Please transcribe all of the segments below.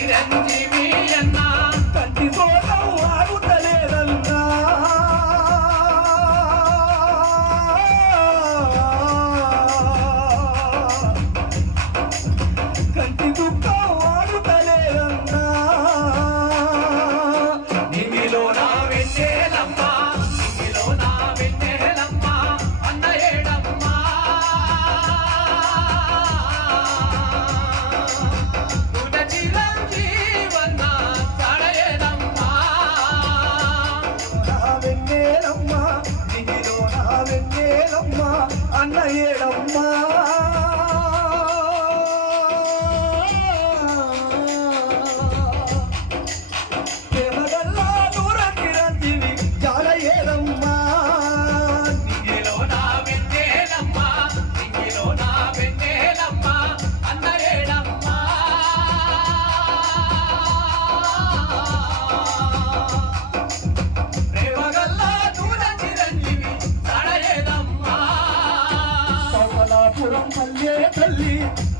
చిరంజీవి అన్న కంటి ఏడమ్మా దిగిలో నా వెన్నేలమ్మా అన్న ఏడమ్మా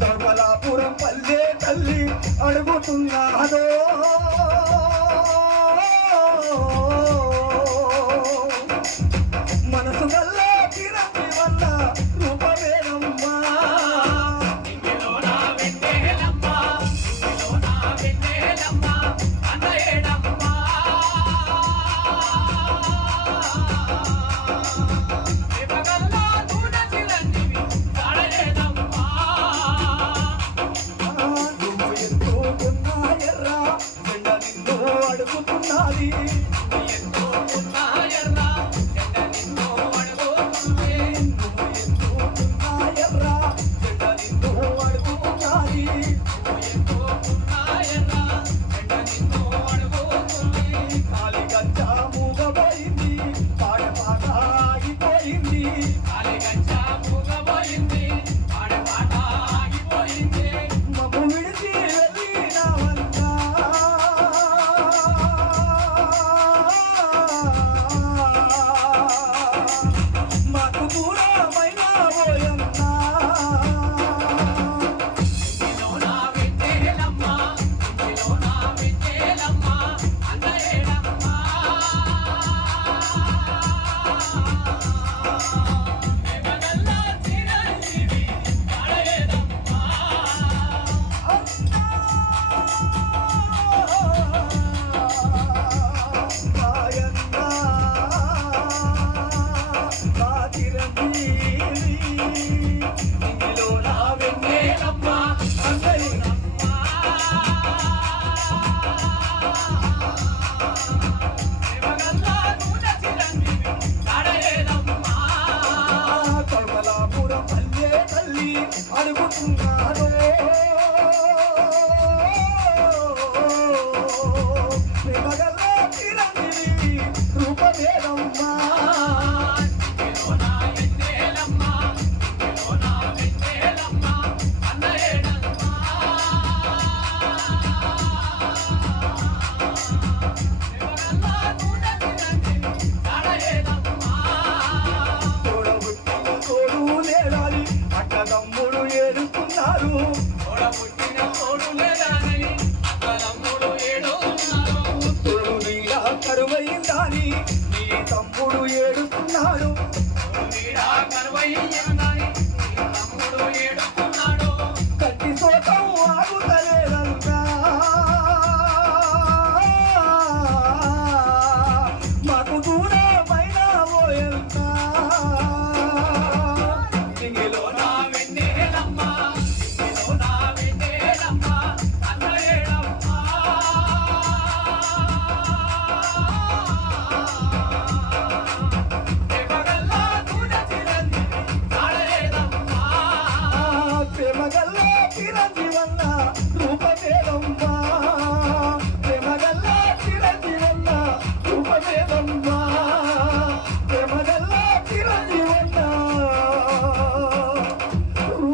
తమలాపురం పల్లె తల్లి అడుగుతున్నానో You. বুঝুন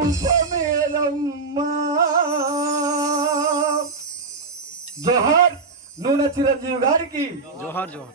పుష్పమేదమ్మా జోహార్ నూనె చిరంజీవి గారికి జోహార్ జోహార్.